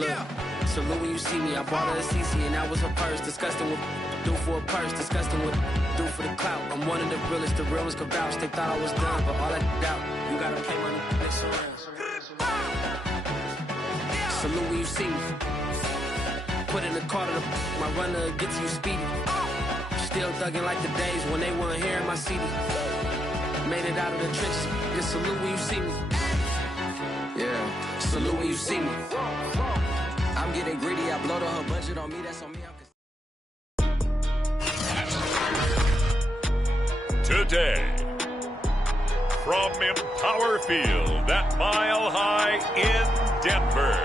Look, salute when you see me. I bought her a CC and that was her purse. Disgusting what do for a purse. Disgusting what do for the clout. I'm one of the realest. The real ones could vouch. They thought I was done, but all that doubt. You gotta pay my next around. Salute when you see me. Put in the car to my runner gets you speedy. Still thugging like the days when they weren't hearing my CD. Made it out of the trenches. Just salute when you see me. Yeah, salute when you see me. I'm getting greedy. I blowed her budget on me. That's on me. Today, from Empower Field at Mile High in Denver,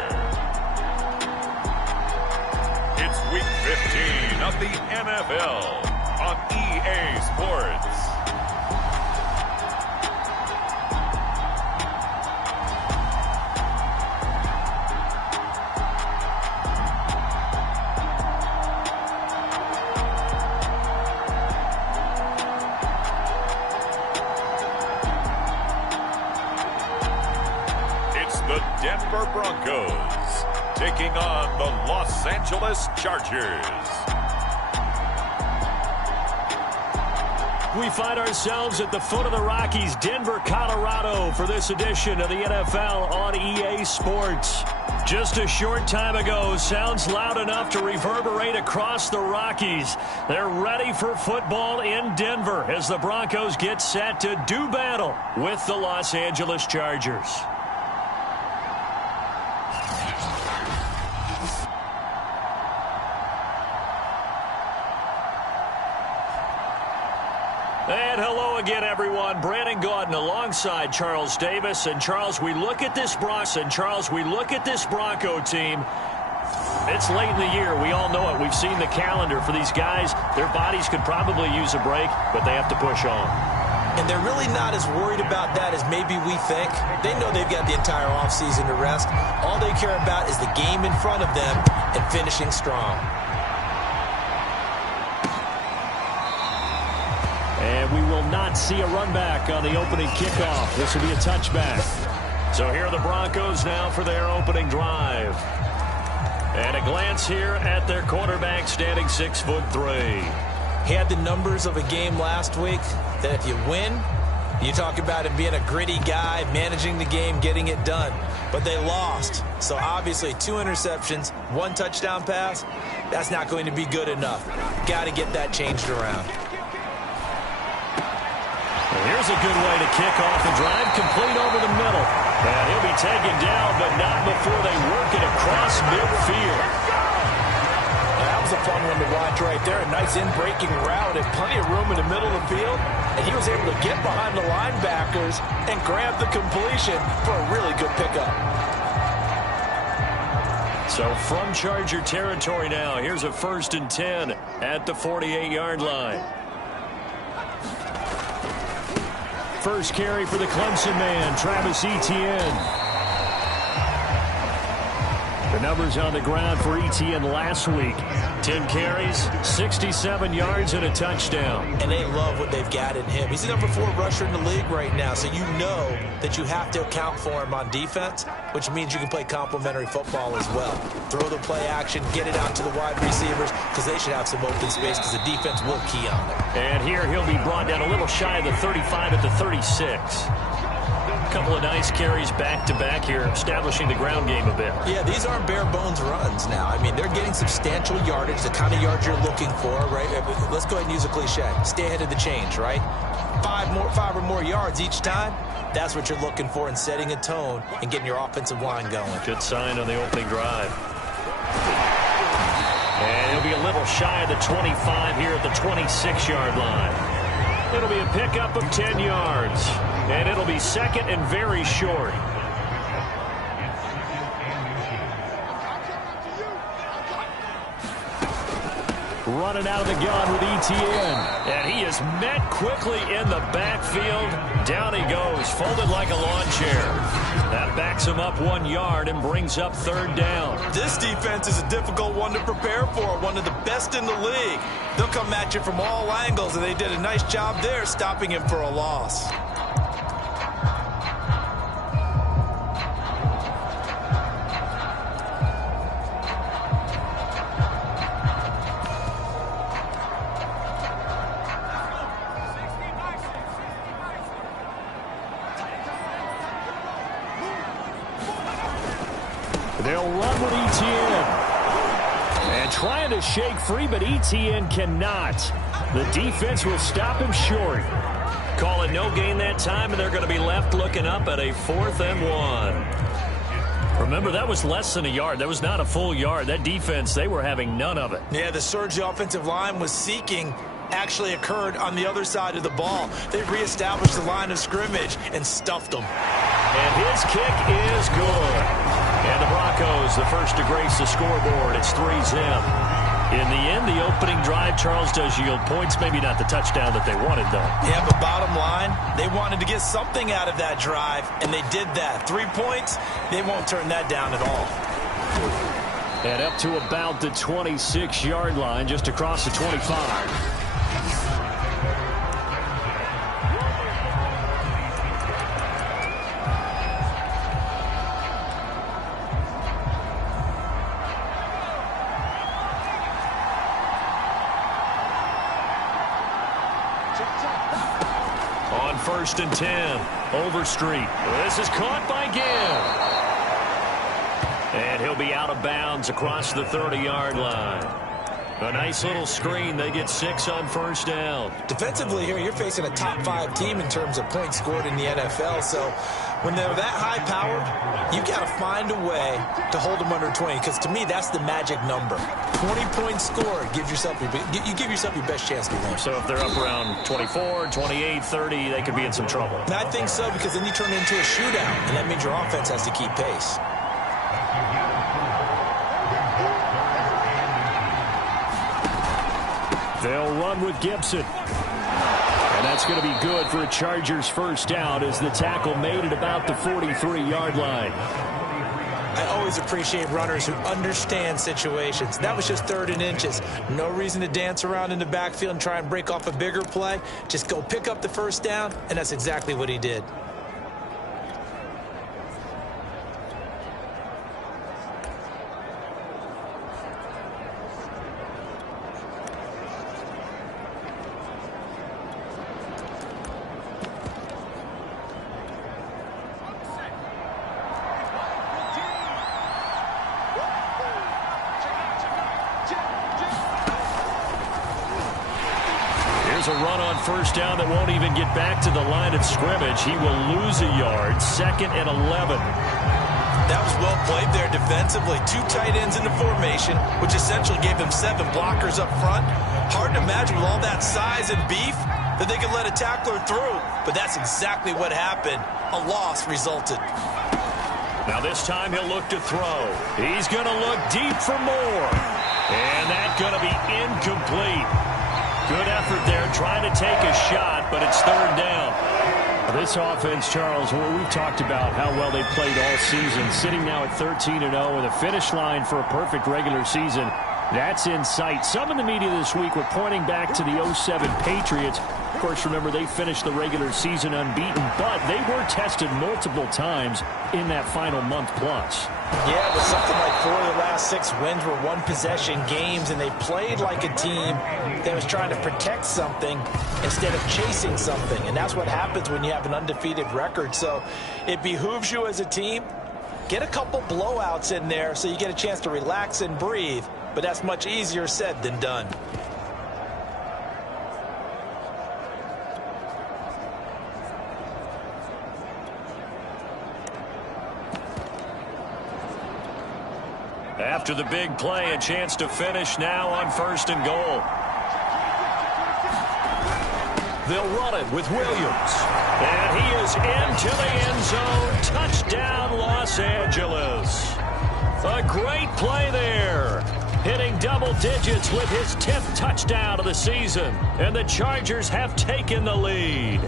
it's Week 15 of the NFL on EA Sports. The Denver Broncos taking on the Los Angeles Chargers. We find ourselves at the foot of the Rockies, Denver, Colorado, for this edition of the NFL on EA Sports. Just a short time ago, sounds loud enough to reverberate across the Rockies. They're ready for football in Denver as the Broncos get set to do battle with the Los Angeles Chargers. And hello again, everyone. Brandon Gaudin alongside Charles Davis. And Charles, we look at this Bronco team. It's late in the year. We all know it. We've seen the calendar for these guys. Their bodies could probably use a break, but they have to push on. And they're really not as worried about that as maybe we think. They know they've got the entire offseason to rest. All they care about is the game in front of them and finishing strong. And we will not see a run back on the opening kickoff. This will be a touchback. So here are the Broncos now for their opening drive. And a glance here at their quarterback, standing 6'3". He had the numbers of a game last week that if you win, you talk about him being a gritty guy, managing the game, getting it done. But they lost. So obviously 2 interceptions, 1 touchdown pass, that's not going to be good enough. Got to get that changed around. Here's a good way to kick off the drive, complete over the middle. And he'll be taken down, but not before they work it across midfield. That was a fun one to watch right there. A nice in-breaking route and plenty of room in the middle of the field. And he was able to get behind the linebackers and grab the completion for a really good pickup. So from Charger territory now, here's a 1st and 10 at the 48-yard line. First carry for the Clemson man, Travis Etienne. The numbers on the ground for Etienne last week. 10 carries, 67 yards, and a touchdown. And they love what they've got in him. He's the number 4 rusher in the league right now, so you know that you have to account for him on defense, which means you can play complementary football as well. Throw the play action, get it out to the wide receivers, because they should have some open space, because the defense will key on them. And here he'll be brought down a little shy of the 35 at the 36. Couple of nice carries back-to-back here, establishing the ground game a bit. Yeah, these aren't bare-bones runs now. I mean, they're getting substantial yardage, the kind of yards you're looking for, right? Let's go ahead and use a cliche. Stay ahead of the change, right? 5 or more yards each time. That's what you're looking for in setting a tone and getting your offensive line going. Good sign on the opening drive. And he'll be a little shy of the 25 here at the 26-yard line. It'll be a pickup of 10 yards. And it'll be 2nd and very short. Running out of the gun with Etienne. And he is met quickly in the backfield. Down he goes, folded like a lawn chair. That backs him up 1 yard and brings up 3rd down. This defense is a difficult one to prepare for, one of the best in the league. They'll come at you from all angles, and they did a nice job there stopping him for a loss. They'll run with Etienne. And trying to shake free, but Etienne cannot. The defense will stop him short. Call it no gain that time, and they're going to be left looking up at a 4th and 1. Remember, that was less than a yard. That was not a full yard. That defense, they were having none of it. Yeah, the surge the offensive line was seeking actually occurred on the other side of the ball. They reestablished the line of scrimmage and stuffed them. And his kick is good. And the Broncos, the first to grace the scoreboard. It's 3-zip. In the end, the opening drive, Charles, does yield points. Maybe not the touchdown that they wanted, though. Yeah, but bottom line, they wanted to get something out of that drive, and they did that. 3 points, they won't turn that down at all. And up to about the 26-yard line, just across the 25. On 1st and 10, Overstreet. This is caught by Gibb. And he'll be out of bounds across the 30-yard line. A nice little screen. They get 6 on 1st down. Defensively here, you're facing a top-5 team in terms of points scored in the NFL. So when they're that high-powered, you got to find a way to hold them under 20. Because to me, that's the magic number. 20 points scored gives yourself your best chance to win. So if they're up around 24, 28, 30, they could be in some trouble. And I think so, because then you turn it into a shootout, and that means your offense has to keep pace. They'll run with Gibson. And that's going to be good for a Chargers first down as the tackle made at about the 43-yard line. I always appreciate runners who understand situations. That was just 3rd and inches. No reason to dance around in the backfield and try and break off a bigger play. Just go pick up the first down, and that's exactly what he did. A run on 1st down that won't even get back to the line of scrimmage. He will lose a yard. 2nd and 11. That was well played there defensively. 2 tight ends in the formation, which essentially gave them 7 blockers up front. Hard to imagine with all that size and beef that they could let a tackler through. But that's exactly what happened. A loss resulted. Now this time he'll look to throw. He's going to look deep for more. And that's going to be incomplete. Good effort there, trying to take a shot, but it's 3rd down. This offense, Charles, where we've talked about how well they played all season, sitting now at 13-0 with a finish line for a perfect regular season. That's in sight. Some in the media this week were pointing back to the 07 Patriots. Of course, remember, they finished the regular season unbeaten, but they were tested multiple times in that final month plus. Yeah, it was something like 4 of the last 6 wins were one-possession games, and they played like a team that was trying to protect something instead of chasing something. And that's what happens when you have an undefeated record. So it behooves you as a team, get a couple blowouts in there so you get a chance to relax and breathe. But that's much easier said than done. After the big play, a chance to finish now on 1st and goal. They'll run it with Williams. And he is into the end zone. Touchdown, Los Angeles. A great play there. Hitting double digits with his 10th touchdown of the season. And the Chargers have taken the lead.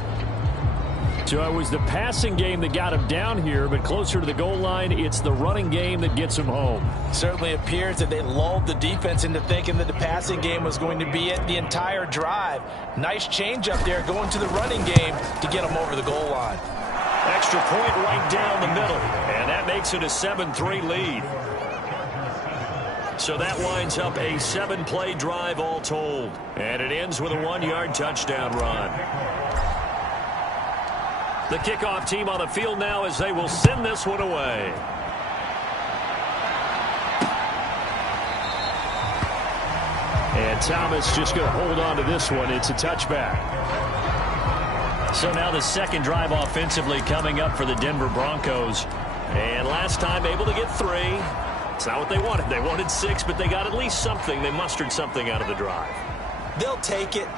So it was the passing game that got him down here, but closer to the goal line, it's the running game that gets him home. Certainly appears that they lulled the defense into thinking that the passing game was going to be it the entire drive. Nice change up there going to the running game to get him over the goal line. Extra point right down the middle, and that makes it a 7-3 lead. So that winds up a 7-play drive all told, and it ends with a 1-yard touchdown run. The kickoff team on the field now as they will send this one away. And Thomas just going to hold on to this one. It's a touchback. So now the second drive offensively coming up for the Denver Broncos. And last time able to get 3. It's not what they wanted. They wanted 6, but they got at least something. They mustered something out of the drive. They'll take it.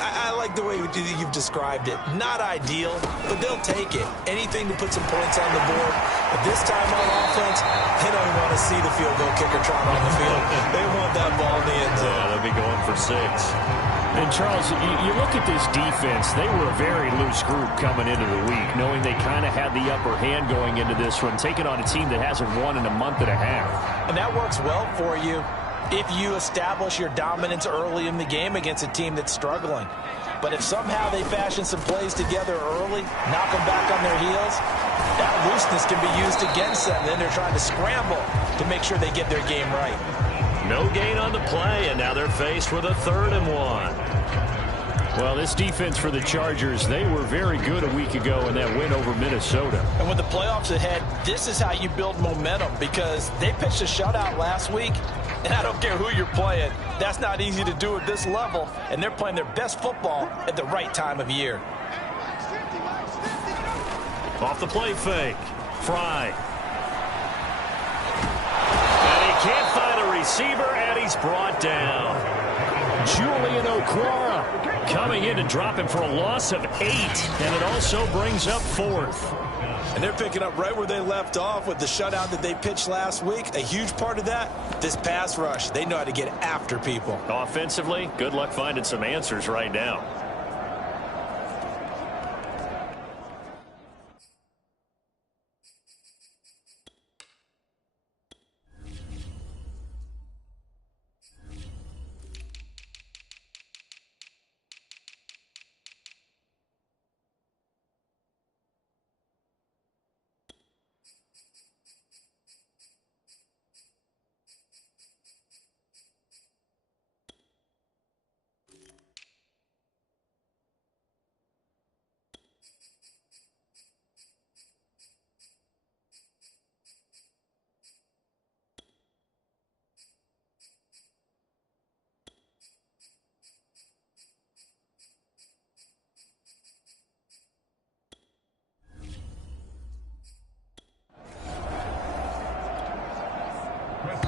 I like the way you've described it. Not ideal, but they'll take it. Anything to put some points on the board. But this time on offense, they don't even want to see the field goal kicker trot on the field. They want that ball in the end zone. Yeah, they'll be going for 6. And, Charles, you look at this defense, they were a very loose group coming into the week, knowing they kind of had the upper hand going into this one, taking on a team that hasn't won in a month and a half. And that works well for you if you establish your dominance early in the game against a team that's struggling. But if somehow they fashion some plays together early, knock them back on their heels, that looseness can be used against them. Then they're trying to scramble to make sure they get their game right. No gain on the play, and now they're faced with a 3rd and 1. Well, this defense for the Chargers, they were very good a week ago in that win over Minnesota. And with the playoffs ahead, this is how you build momentum, because they pitched a shutout last week, and I don't care who you're playing. That's not easy to do at this level, and they're playing their best football at the right time of year. Off the play fake. Fry. And he can't find a receiver, and he's brought down. Julian Okwara coming in to drop him for a loss of 8, and it also brings up 4th. And they're picking up right where they left off with the shutout that they pitched last week. A huge part of that, this pass rush. They know how to get after people. Offensively, good luck finding some answers right now.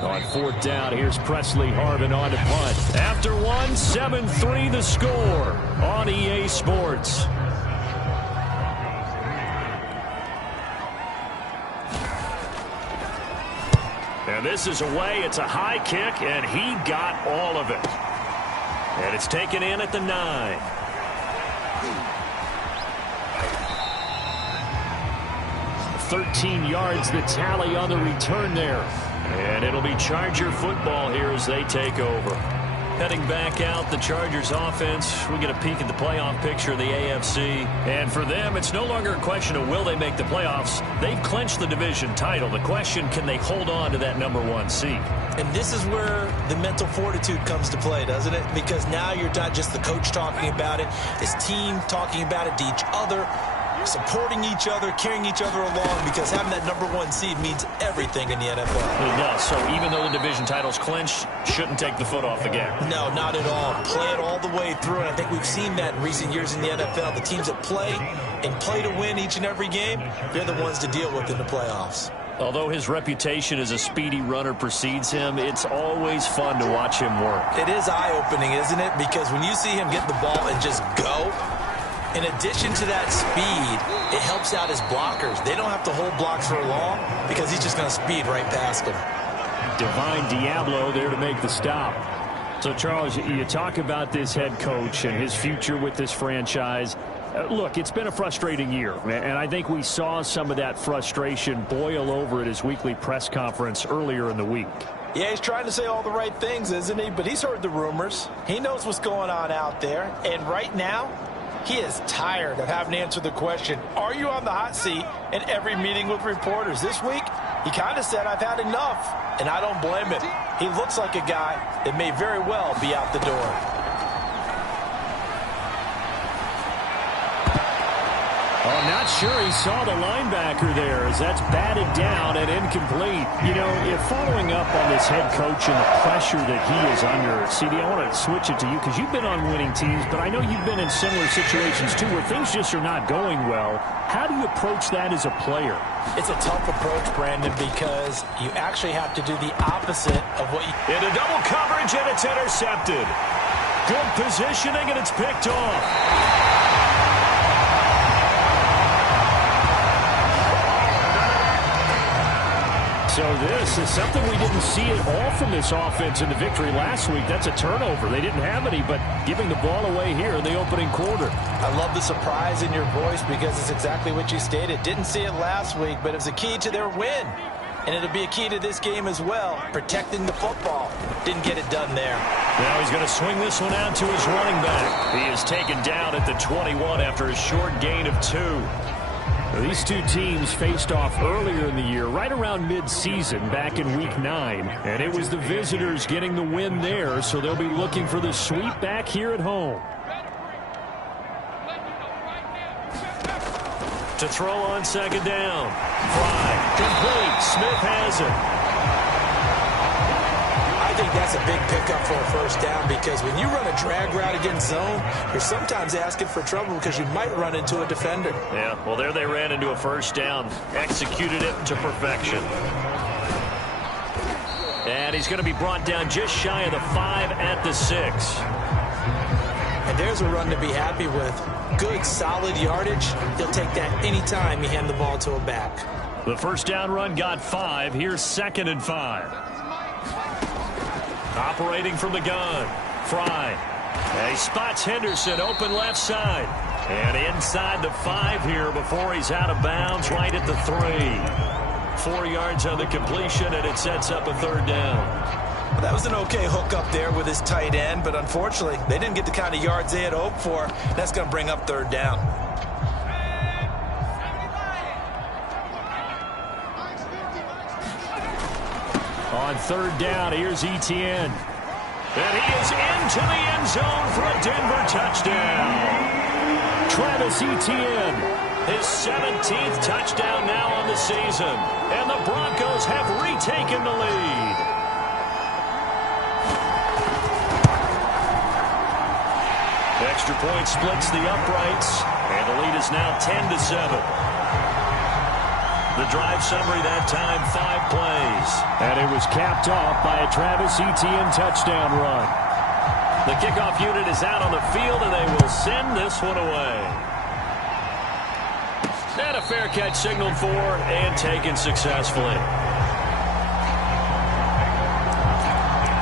On 4th down, here's Presley Harvin on to punt. After 1, 7-3 the score on EA Sports. And this is away. It's a high kick, and he got all of it. And it's taken in at the 9. $13 yards the tally on the return there. And it'll be Charger football here as they take over. Heading back out, the Chargers offense. We get a peek at the playoff picture of the AFC. And for them, it's no longer a question of will they make the playoffs. They've clinched the division title. The question, can they hold on to that #1 seed? And this is where the mental fortitude comes to play, doesn't it? Because now you're not just the coach talking about it, this team talking about it to each other, supporting each other, carrying each other along, because having that #1 seed means everything in the NFL. It does. So even though the division title's clinched, shouldn't take the foot off the gas. No, not at all. Play it all the way through, and I think we've seen that in recent years in the NFL. The teams that play and play to win each and every game, they're the ones to deal with in the playoffs. Although his reputation as a speedy runner precedes him, it's always fun to watch him work. It is eye-opening, isn't it? Because when you see him get the ball and just go, in addition to that speed, it helps out his blockers. They don't have to hold blocks for long because he's just going to speed right past them. Divine Diablo there to make the stop. So, Charles, you talk about this head coach and his future with this franchise. Look, it's been a frustrating year, and I think we saw some of that frustration boil over at his weekly press conference earlier in the week. Yeah, he's trying to say all the right things, isn't he? But he's heard the rumors. He knows what's going on out there. And right now, he is tired of having to answer the question, are you on the hot seat, in every meeting with reporters. This week, he kind of said, I've had enough, and I don't blame him. He looks like a guy that may very well be out the door. Oh, not sure he saw the linebacker there as that's batted down and incomplete. You know, if following up on this head coach and the pressure that he is under, CD, I want to switch it to you because you've been on winning teams, but I know you've been in similar situations too where things just are not going well. How do you approach that as a player? It's a tough approach, Brandon, because you actually have to do the opposite of what you... Into double coverage, and it's intercepted. Good positioning, and it's picked off. So this is something we didn't see at all from this offense in the victory last week. That's a turnover. They didn't have any, but giving the ball away here in the opening quarter. I love the surprise in your voice because it's exactly what you stated. Didn't see it last week, but it was a key to their win. And it'll be a key to this game as well, protecting the football. Didn't get it done there. Now he's going to swing this one out to his running back. He is taken down at the 21 after a short gain of 2. These two teams faced off earlier in the year, right around mid-season, back in Week 9. And it was the visitors getting the win there, so they'll be looking for the sweep back here at home. To throw on second down. Fry, complete. Smith has it. I think that's a big pickup for a first down because when you run a drag route against zone, you're sometimes asking for trouble because you might run into a defender. Yeah, well, there they ran into a first down. Executed it to perfection. And he's going to be brought down just shy of the 5 at the 6. And there's a run to be happy with. Good, solid yardage. He'll take that anytime you hand the ball to a back. The first down run got 5. Here's 2nd and 5. Operating from the gun. Fry. And he spots Henderson open left side. And inside the 5 here before he's out of bounds right at the 3. 4 yards on the completion, and it sets up a 3rd down. That was an okay hook up there with his tight end, but unfortunately, they didn't get the kind of yards they had hoped for. That's going to bring up 3rd down. On 3rd down, here's Etienne. And he is into the end zone for a Denver touchdown. Travis Etienne, his 17th touchdown now on the season. And the Broncos have retaken the lead. Extra point splits the uprights, and the lead is now 10-7. The drive summary that time, 5 plays. And it was capped off by a Travis Etienne touchdown run. The kickoff unit is out on the field, and they will send this one away. And a fair catch signaled for and taken successfully.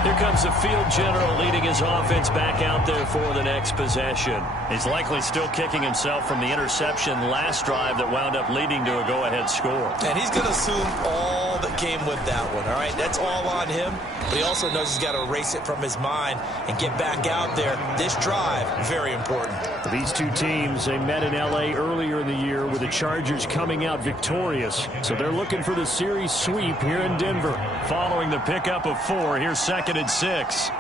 Here comes the field general leading his offense back out there for the next possession. He's likely still kicking himself from the interception last drive that wound up leading to a go-ahead score. And he's going to assume all that came with that one, all right? That's all on him, but he also knows he's got to erase it from his mind and get back out there. This drive, very important. These two teams, they met in L.A. earlier in the year with the Chargers coming out victorious. So they're looking for the series sweep here in Denver. Following the pickup of 4, here's 2nd and 6.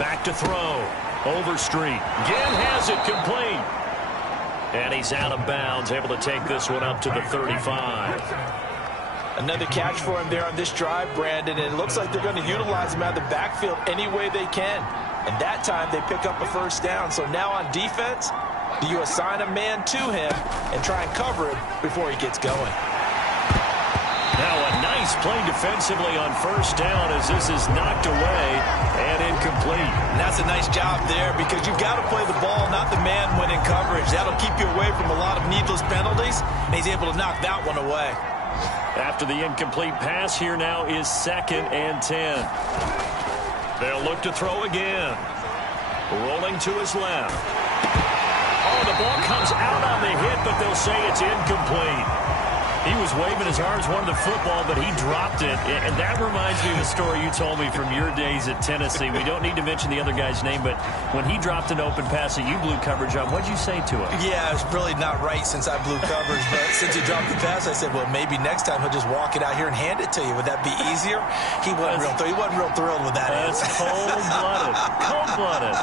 Back to throw. Overstreet. Again has it complete. And he's out of bounds, able to take this one up to the 35. Another catch for him there on this drive, Brandon, and it looks like they're going to utilize him out of the backfield any way they can. And that time they pick up a first down. So now on defense, do you assign a man to him and try and cover him before he gets going? Now a nice play defensively on first down as this is knocked away and incomplete. And that's a nice job there because you've got to play the ball, not the man when in coverage. That'll keep you away from a lot of needless penalties, and he's able to knock that one away. After the incomplete pass, here now is 2nd and 10. They'll look to throw again. Rolling to his left. Oh, the ball comes out on the hit, but they'll say it's incomplete. He was waving his arms, wanted the football, but he dropped it. And that reminds me of the story you told me from your days at Tennessee. We don't need to mention the other guy's name, but when he dropped an open pass that you blew coverage on, what'd you say to him? Yeah, it's really not right since I blew coverage, but since he dropped the pass, I said, well, maybe next time he'll just walk it out here and hand it to you. Would that be easier? He wasn't real thrilled with that. That's cold-blooded. Cold-blooded.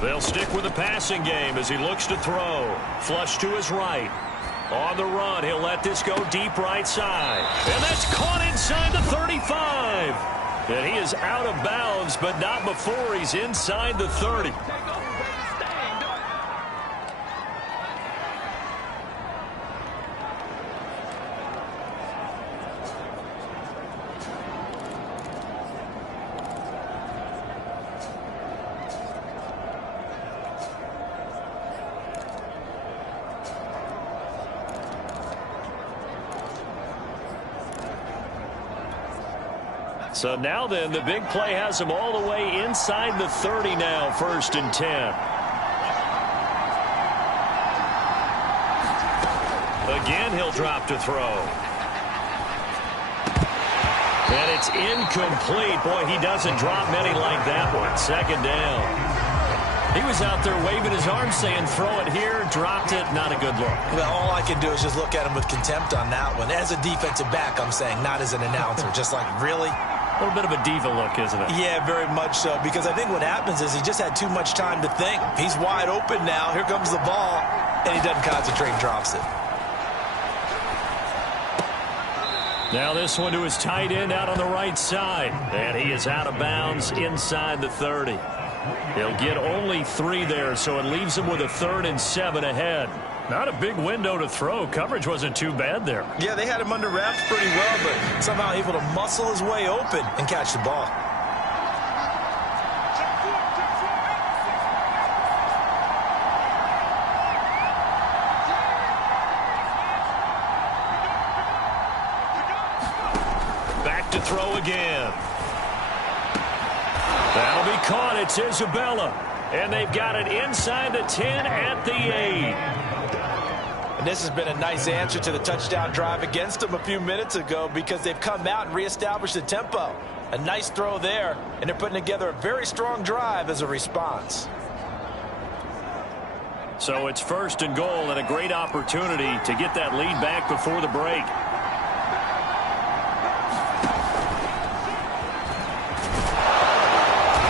They'll stick with the passing game as he looks to throw. Flush to his right. On the run, he'll let this go deep right side. And that's caught inside the 35. And he is out of bounds, but not before he's inside the 30. So now then, the big play has him all the way inside the 30 now, 1st and 10. Again, he'll drop to throw. And it's incomplete. Boy, he doesn't drop many like that one. 2nd down. He was out there waving his arms saying, throw it here, dropped it, not a good look. Well, all I can do is just look at him with contempt on that one. As a defensive back, I'm saying, not as an announcer. Just like, really? A little bit of a diva look, isn't it? Yeah, very much so, because I think what happens is he just had too much time to think. He's wide open now. Here comes the ball, and he doesn't concentrate and drops it. Now this one to his tight end out on the right side. And he is out of bounds inside the 30. He'll get only 3 there, so it leaves him with a 3rd and 7 ahead. Not a big window to throw. Coverage wasn't too bad there. Yeah, they had him under wraps pretty well, but somehow able to muscle his way open and catch the ball. Back to throw again. That'll be caught. It's Isabella. And they've got it inside the 10 at the 8. And this has been a nice answer to the touchdown drive against them a few minutes ago because they've come out and reestablished the tempo. A nice throw there, and they're putting together a very strong drive as a response. So it's 1st and goal and a great opportunity to get that lead back before the break.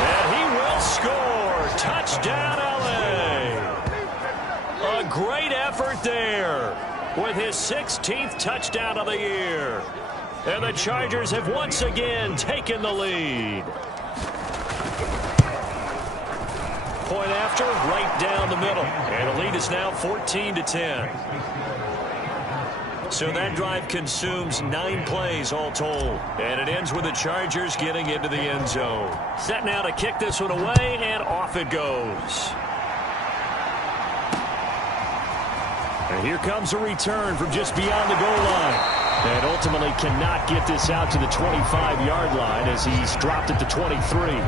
And he will score. Touchdown, LA. A great effort there with his 16th touchdown of the year. And the Chargers have once again taken the lead. Point after, right down the middle. And the lead is now 14-10. So that drive consumes 9 plays all told. And it ends with the Chargers getting into the end zone. Set now to kick this one away, and off it goes. And here comes a return from just beyond the goal line. And ultimately cannot get this out to the 25-yard line as he's dropped it to 23.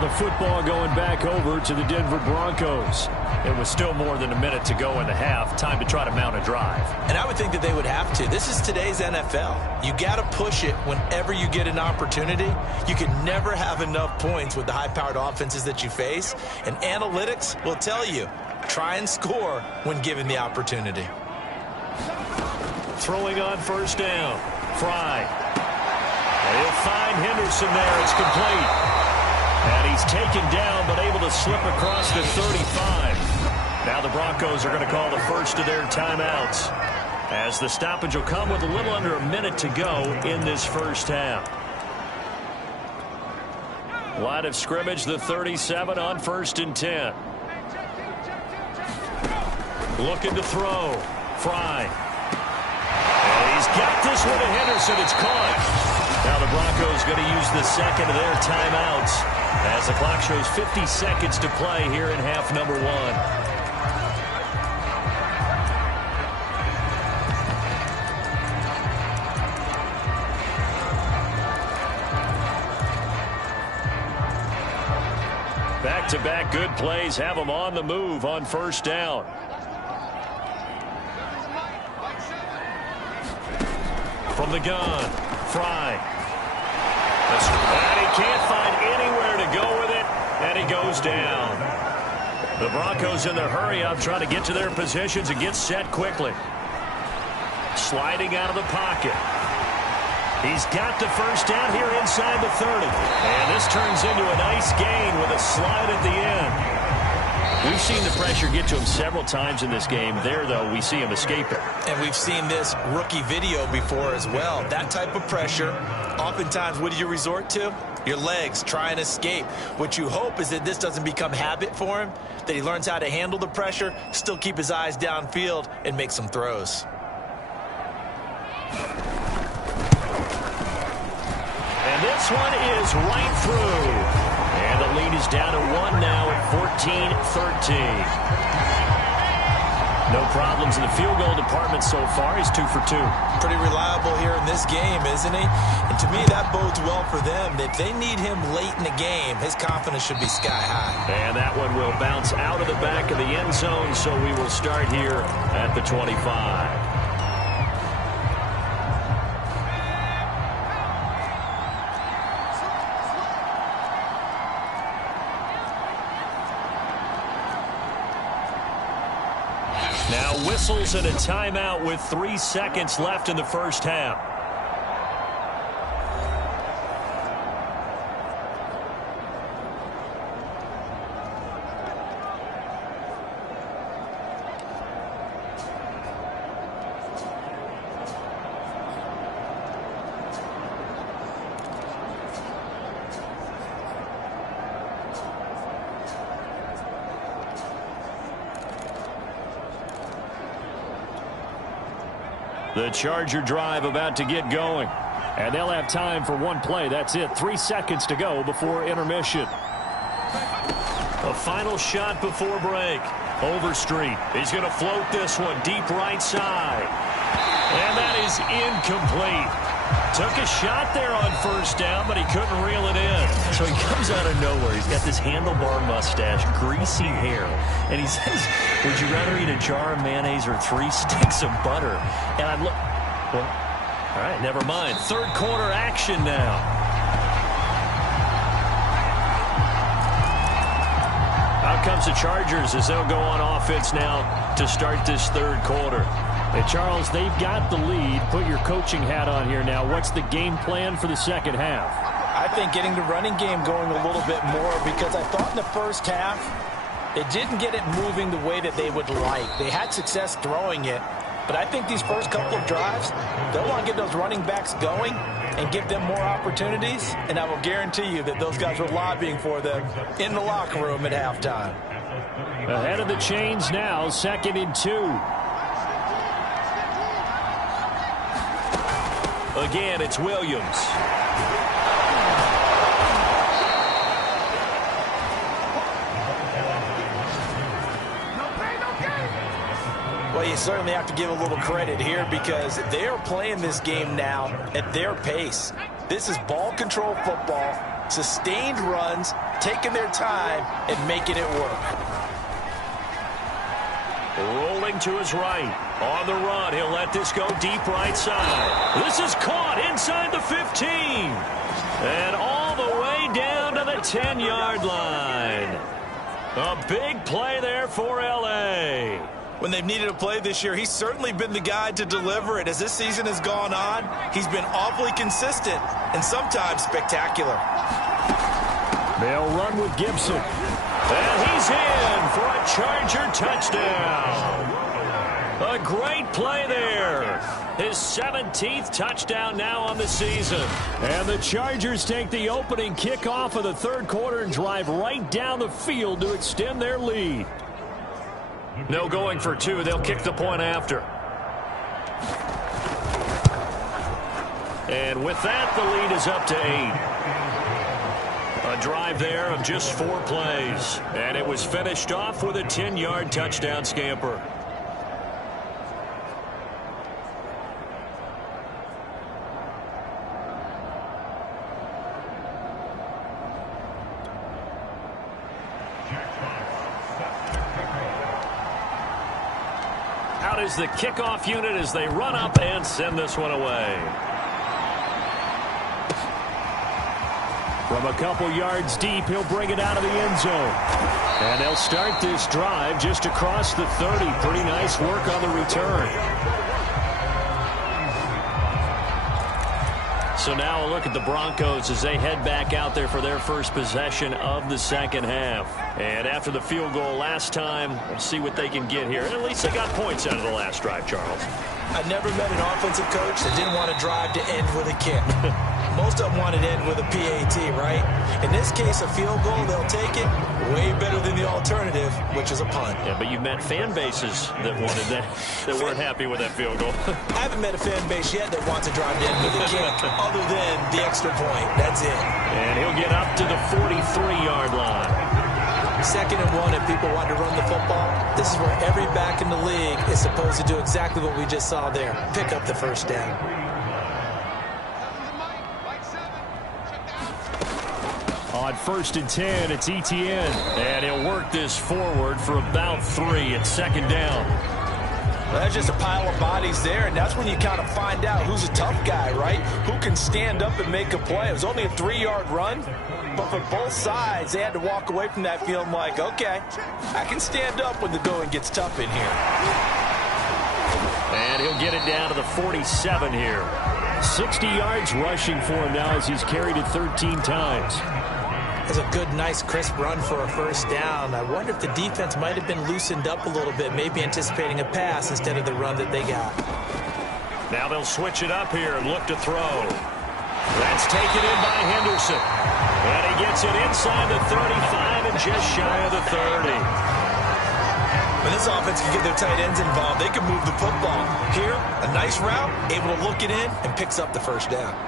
The football going back over to the Denver Broncos. It was still more than a minute to go in the half. Time to try to mount a drive. And I would think that they would have to. This is today's NFL. You got to push it whenever you get an opportunity. You can never have enough points with the high-powered offenses that you face. And analytics will tell you, try and score when given the opportunity. Throwing on 1st down. Fry. He'll find Henderson there. It's complete. And he's taken down, but able to slip across the 35. Now the Broncos are going to call the first of their timeouts, as the stoppage will come with a little under a minute to go in this first half. Line of scrimmage, the 37 on 1st and 10. Looking to throw. Fry. And he's got this one to Henderson. It's caught. Now the Broncos going to use the second of their timeouts as the clock shows 50 seconds to play here in half number 1. Back-to-back good plays have them on the move on 1st down. From the gun, Fry. And he can't find anywhere to go with it, and he goes down. The Broncos in their hurry-up trying to get to their positions and get set quickly. Sliding out of the pocket. He's got the first down here inside the 30. And this turns into a nice gain with a slide at the end. We've seen the pressure get to him several times in this game. There, though, we see him escape it. And we've seen this rookie video before as well. That type of pressure, oftentimes, what do you resort to? Your legs, try and escape. What you hope is that this doesn't become habit for him, that he learns how to handle the pressure, still keep his eyes downfield, and make some throws. And this one is right through. And the lead is down to 1 now at 14-13. No problems in the field goal department so far. He's 2 for 2. Pretty reliable here in this game, isn't he? And to me, that bodes well for them. If they need him late in the game, his confidence should be sky high. And that one will bounce out of the back of the end zone, so we will start here at the 25. Now whistles and a timeout with 3 seconds left in the first half. The Charger drive about to get going. And they'll have time for one play. That's it. 3 seconds to go before intermission. A final shot before break. Overstreet. He's going to float this one deep right side. And that is incomplete. Took a shot there on first down, but he couldn't reel it in. So he comes out of nowhere. He's got this handlebar mustache, greasy hair. And he says, would you rather eat a jar of mayonnaise or 3 sticks of butter? And I'm look. Well, all right, never mind. Third quarter action now. Out comes the Chargers as they'll go on offense now to start this third quarter. Hey, Charles, they've got the lead. Put your coaching hat on here now. What's the game plan for the second half? I think getting the running game going a little bit more, because I thought in the first half they didn't get it moving the way that they would like. They had success throwing it, but I think these first couple of drives, they'll want to get those running backs going and give them more opportunities, and I will guarantee you that those guys were lobbying for them in the locker room at halftime. Ahead of the chains now, 2nd and 2. Again, it's Williams. Well, you certainly have to give a little credit here, because they are playing this game now at their pace. This is ball control football, sustained runs, taking their time and making it work. Rolling to his right. On the run, he'll let this go deep right side. This is caught inside the 15. And all the way down to the 10-yard line. A big play there for L.A. When they've needed a play this year, he's certainly been the guy to deliver it. As this season has gone on, he's been awfully consistent and sometimes spectacular. They'll run with Gibson. And he's in for a Charger touchdown. A great play there. His 17th touchdown now on the season. And the Chargers take the opening kickoff of the third quarter and drive right down the field to extend their lead. No going for 2. They'll kick the point after. And with that, the lead is up to 8. A drive there of just 4 plays. And it was finished off with a 10-yard touchdown scamper. Out is the kickoff unit as they run up and send this one away. From a couple yards deep, he'll bring it out of the end zone. And they'll start this drive just across the 30. Pretty nice work on the return. So now a look at the Broncos as they head back out there for their first possession of the second half. And after the field goal last time, we'll see what they can get here. At least they got points out of the last drive, Charles. I never met an offensive coach that didn't want to drive to end with a kick. Most of them wanted to end with a PAT, right? In this case, a field goal, they'll take it. Way better than the alternative, which is a punt. Yeah, but you've met fan bases that wanted that, that weren't happy with that field goal. I haven't met a fan base yet that wants to drive to end with a kick, other than the extra point. That's it. And he'll get up to the 43-yard line. 2nd and 1, if people want to run the football, this is where every back in the league is supposed to do exactly what we just saw there. Pick up the first down. On 1st and 10, it's Etienne. And he'll work this forward for about 3 at 2nd down. Well, that's just a pile of bodies there, and that's when you kind of find out who's a tough guy, right? Who can stand up and make a play. It was only a 3-yard run, but for both sides, they had to walk away from that feeling like, okay, I can stand up when the going gets tough in here. And he'll get it down to the 47 here. 60 yards rushing for him now as he's carried it 13 times. That's a good, nice, crisp run for a first down. I wonder if the defense might have been loosened up a little bit, maybe anticipating a pass instead of the run that they got. Now they'll switch it up here and look to throw. That's taken in by Henderson. And he gets it inside the 35 and just shy of the 30. When this offense can get their tight ends involved, they can move the football. Here, a nice route, able to look it in, and picks up the first down.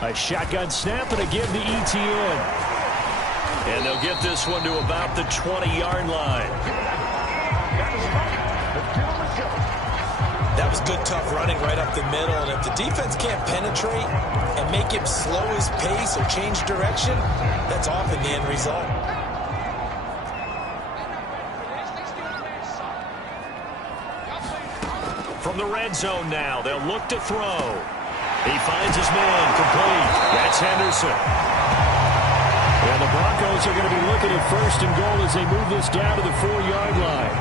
A shotgun snap and a give to Etienne. And they'll get this one to about the 20-yard line. That was good, tough running right up the middle. And if the defense can't penetrate and make him slow his pace or change direction, that's often the end result. From the red zone now, they'll look to throw. He finds his man complete. That's Henderson. And the Broncos are going to be looking at 1st and goal as they move this down to the 4-yard line.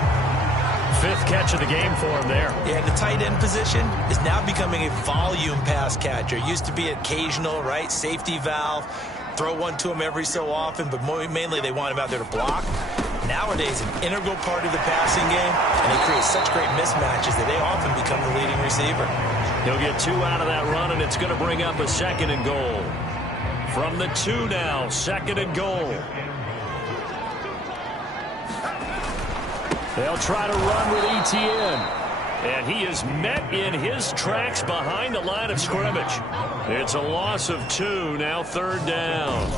5th catch of the game for him there. Yeah, the tight end position is now becoming a volume pass catcher. Used to be occasional, right? Safety valve. Throw one to him every so often, but mainly they want him out there to block. Nowadays, an integral part of the passing game, and they create such great mismatches that they often become the leading receiver. He'll get 2 out of that run, and it's going to bring up a 2nd and goal. From the 2 now, 2nd and goal. They'll try to run with Etienne. And he is met in his tracks behind the line of scrimmage. It's a loss of 2, now 3rd down.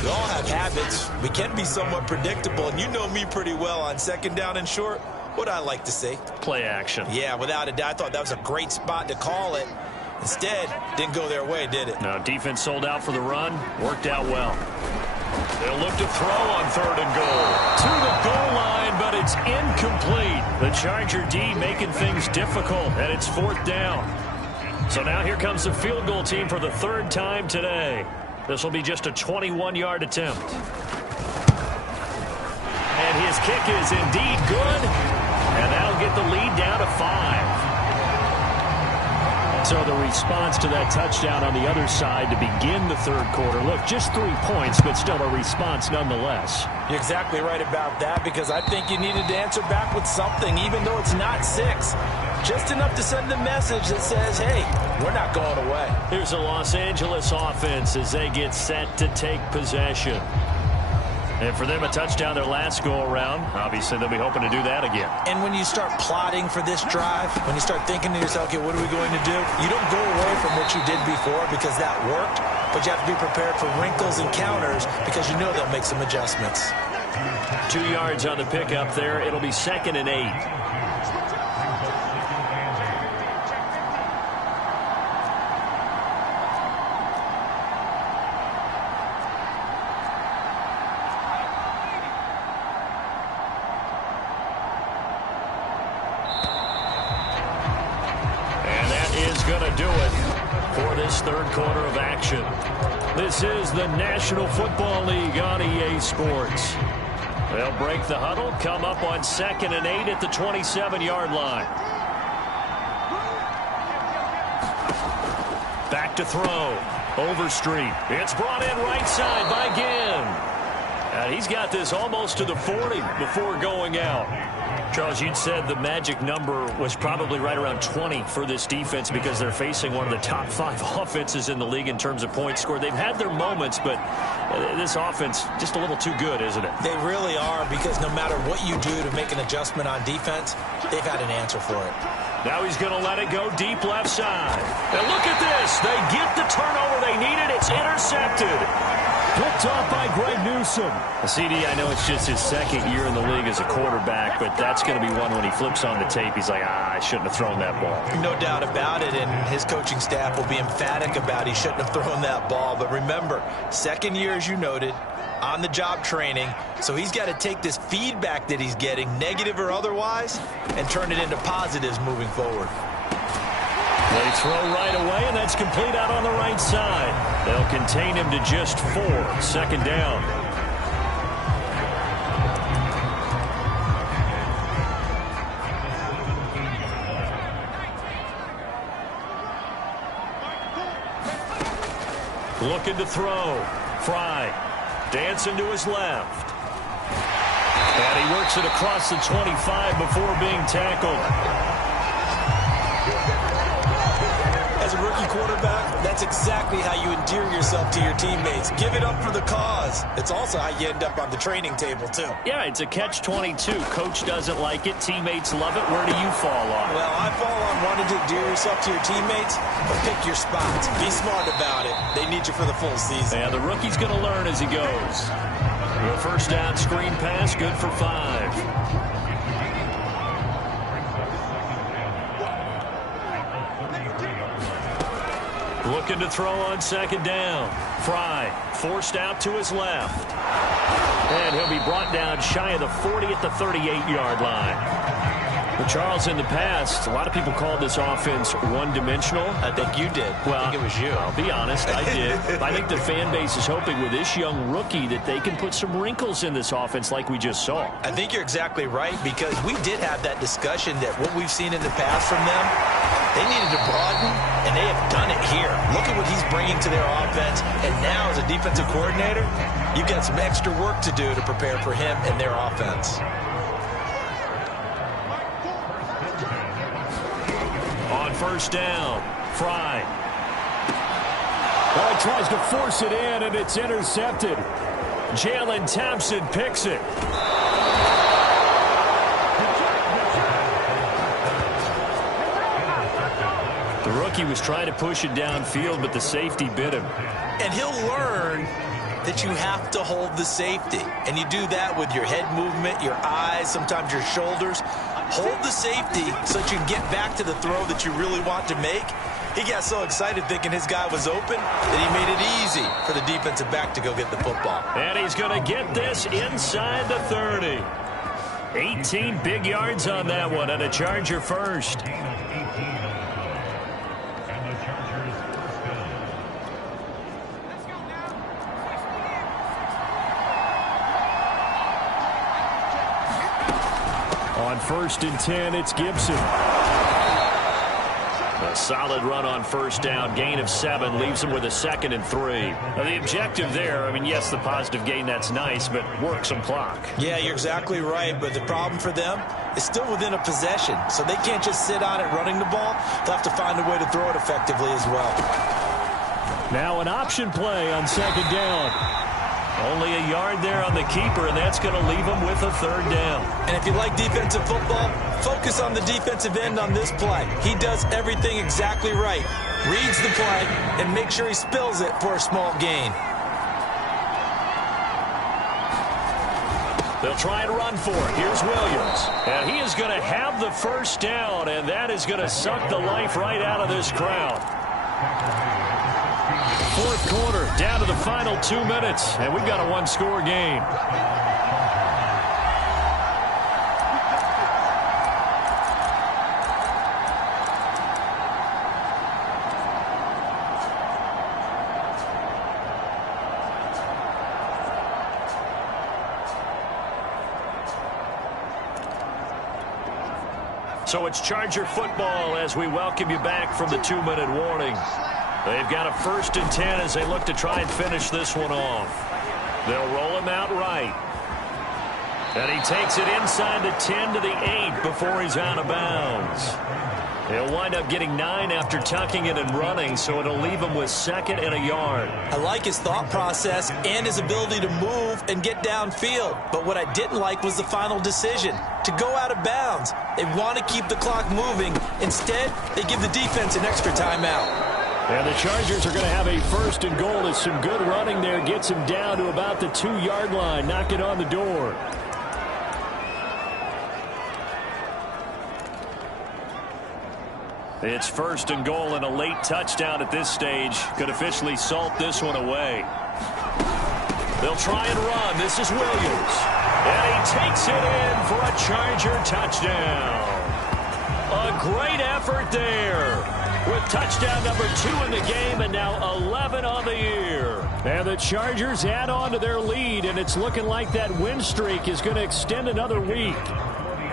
We all have habits. We can be somewhat predictable, and you know me pretty well on 2nd down and short. What I like to see. Play action. Yeah, without a doubt. I thought that was a great spot to call it. Instead, didn't go their way, did it? No, defense sold out for the run. Worked out well. They'll look to throw on 3rd and goal. To the goal line, but it's incomplete. The Charger D making things difficult, and it's 4th down. So now here comes the field goal team for the 3rd time today. This will be just a 21-yard attempt. And his kick is indeed good. And that'll get the lead down to 5. So the response to that touchdown on the other side to begin the 3rd quarter. Look, just 3 points, but still a response nonetheless. You're exactly right about that, because I think you needed to answer back with something, even though it's not 6. Just enough to send a message that says, hey, we're not going away. Here's the Los Angeles offense as they get set to take possession. And for them, a touchdown their last go-around. Obviously, they'll be hoping to do that again. And when you start plotting for this drive, when you start thinking to yourself, okay, what are we going to do? You don't go away from what you did before because that worked, but you have to be prepared for wrinkles and counters because you know they'll make some adjustments. 2 yards on the pickup there. It'll be 2nd and 8. Do it for this 3rd quarter of action. This is the National Football League on EA Sports. They'll break the huddle, come up on 2nd and 8 at the 27-yard line. back to throw. Overstreet. It's brought in right side by Ginn. And he's got this almost to the 40 before going out. Charles, you'd said the magic number was probably right around 20 for this defense because they're facing one of the top 5 offenses in the league in terms of points scored. They've had their moments, but this offense just a little too good, isn't it? They really are, because no matter what you do to make an adjustment on defense, they've had an answer for it. Now he's going to let it go deep left side. And look at this. They get the turnover they needed. It's intercepted. Picked off by Greg Newsome. CD, I know it's just his second year in the league as a quarterback, but that's going to be one when he flips on the tape. He's like, I shouldn't have thrown that ball. No doubt about it, and his coaching staff will be emphatic about he shouldn't have thrown that ball. But remember, second year, as you noted, on-the-job training, so he's got to take this feedback that he's getting, negative or otherwise, and turn it into positives moving forward. They throw right away, and that's complete out on the right side. They'll contain him to just 4. Second down. Looking to throw. Fry. Dancing to his left. And he works it across the 25 before being tackled. As a rookie quarterback, that's exactly how you endear yourself to your teammates. Give it up for the cause. It's also how you end up on the training table, too. Yeah, it's a catch-22. Coach doesn't like it. Teammates love it. Where do you fall on? Well, I fall on wanting to endear yourself to your teammates, but pick your spots. Be smart about it. They need you for the full season. Yeah, the rookie's going to learn as he goes. The first down screen pass, good for 5. Looking to throw on second down. Fry forced out to his left. And he'll be brought down shy of the 40 at the 38-yard line. Well, Charles, in the past, a lot of people called this offense one-dimensional. I think you did. Well, I think it was you. I'll be honest, I did. I think the fan base is hoping with this young rookie that they can put some wrinkles in this offense like we just saw. I think you're exactly right, because we did have that discussion that what we've seen in the past from them, they needed to broaden, and they have done it here. Look at what he's bringing to their offense, and now as a defensive coordinator, you've got some extra work to do to prepare for him and their offense. On first down, Fry. Well, he tries to force it in, and it's intercepted. Jalen Thompson picks it. The rookie was trying to push it downfield, but the safety bit him. And he'll learn that you have to hold the safety. And you do that with your head movement, your eyes, sometimes your shoulders. Hold the safety so that you can get back to the throw that you really want to make. He got so excited thinking his guy was open that he made it easy for the defensive back to go get the football. And he's going to get this inside the 30. 18 big yards on that one, and a Charger first. On 1st and 10, it's Gibson. A solid run on first down. Gain of 7 leaves him with a 2nd and 3. Now, the objective there, I mean, yes, the positive gain, that's nice, but work some clock. Yeah, you're exactly right, but the problem for them is still within a possession, so they can't just sit on it running the ball. They'll have to find a way to throw it effectively as well. Now an option play on 2nd down. Only a yard there on the keeper, and that's going to leave him with a 3rd down. And if you like defensive football, focus on the defensive end on this play. He does everything exactly right. Reads the play and make sure he spills it for a small gain. They'll try and run for it. Here's Williams. And he is going to have the first down, and that is going to suck the life right out of this crowd. 4th quarter, down to the final 2 minutes, and we've got a 1-score game. So it's Charger football as we welcome you back from the 2-minute warning. They've got a 1st and 10 as they look to try and finish this one off. They'll roll him out right. And he takes it inside the 10 to the 8 before he's out of bounds. He'll wind up getting 9 after tucking it and running, so it'll leave him with 2nd and a yard. I like his thought process and his ability to move and get downfield. But what I didn't like was the final decision, to go out of bounds. They want to keep the clock moving. Instead, they give the defense an extra timeout. And the Chargers are going to have a 1st and goal as some good running there gets him down to about the 2-yard line, knocking on the door. It's 1st and goal, and a late touchdown at this stage could officially salt this one away. They'll try and run. This is Williams. And he takes it in for a Charger touchdown. A great effort there with touchdown number 2 in the game and now 11 on the year. And the Chargers add on to their lead, and it's looking like that win streak is going to extend another week.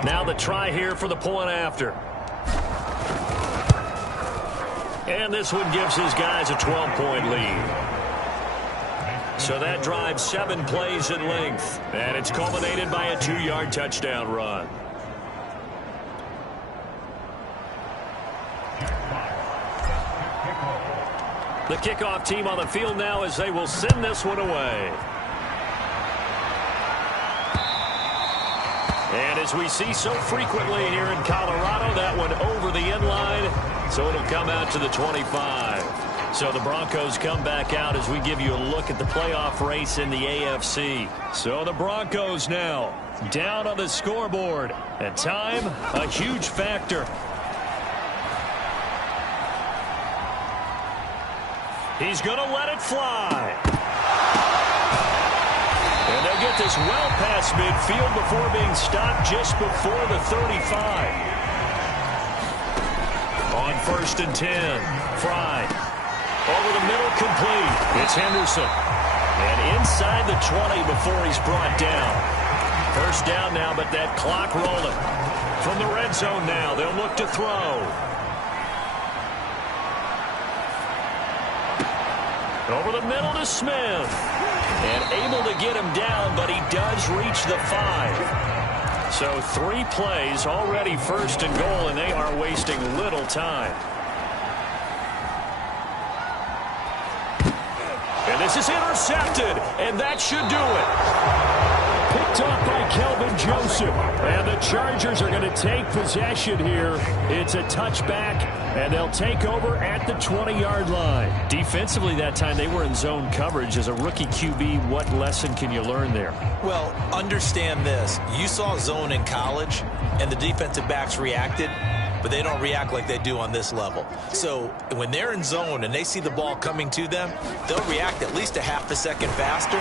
Now the try here for the point after. And this one gives his guys a 12-point lead. So that drives 7 plays in length. And it's culminated by a 2-yard touchdown run. The kickoff team on the field now as they will send this one away. And as we see so frequently here in Colorado, that one over the end line. So it'll come out to the 25. So the Broncos come back out as we give you a look at the playoff race in the AFC. So the Broncos now down on the scoreboard. And time, a huge factor. He's going to let it fly. And they'll get this well past midfield before being stopped just before the 35. On 1st and 10, Fry. Over the middle, complete. It's Henderson. And inside the 20 before he's brought down. 1st down now, but that clock rolling. From the red zone now, they'll look to throw. Over the middle to Smith. And able to get him down, but he does reach the 5. So 3 plays, already 1st and goal, and they are wasting little time. And this is intercepted, and that should do it. Picked off by Kelvin Joseph. And the Chargers are going to take possession here. It's a touchback, and they'll take over at the 20-yard line. Defensively that time, they were in zone coverage. As a rookie QB, what lesson can you learn there? Well, understand this. You saw zone in college, and the defensive backs reacted, but they don't react like they do on this level. So when they're in zone and they see the ball coming to them, they'll react at least a half a second faster.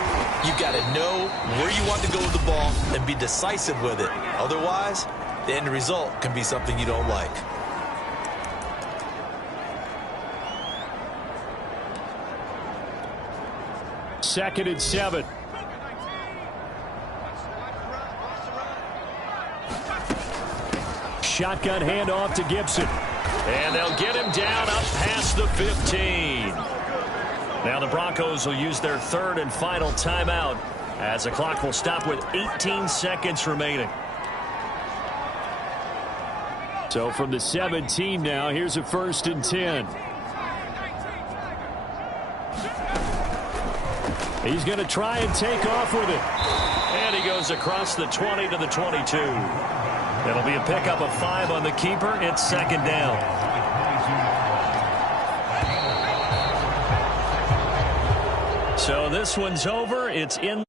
You've got to know where you want to go with the ball and be decisive with it. Otherwise, the end result can be something you don't like. Second and 7. Shotgun handoff to Gibson. And they'll get him down up past the 15. Now the Broncos will use their 3rd and final timeout as the clock will stop with 18 seconds remaining. So from the 17 now, here's a 1st and 10. He's going to try and take off with it. And he goes across the 20 to the 22. It'll be a pickup of 5 on the keeper. It's 2nd down. So this one's over. It's in.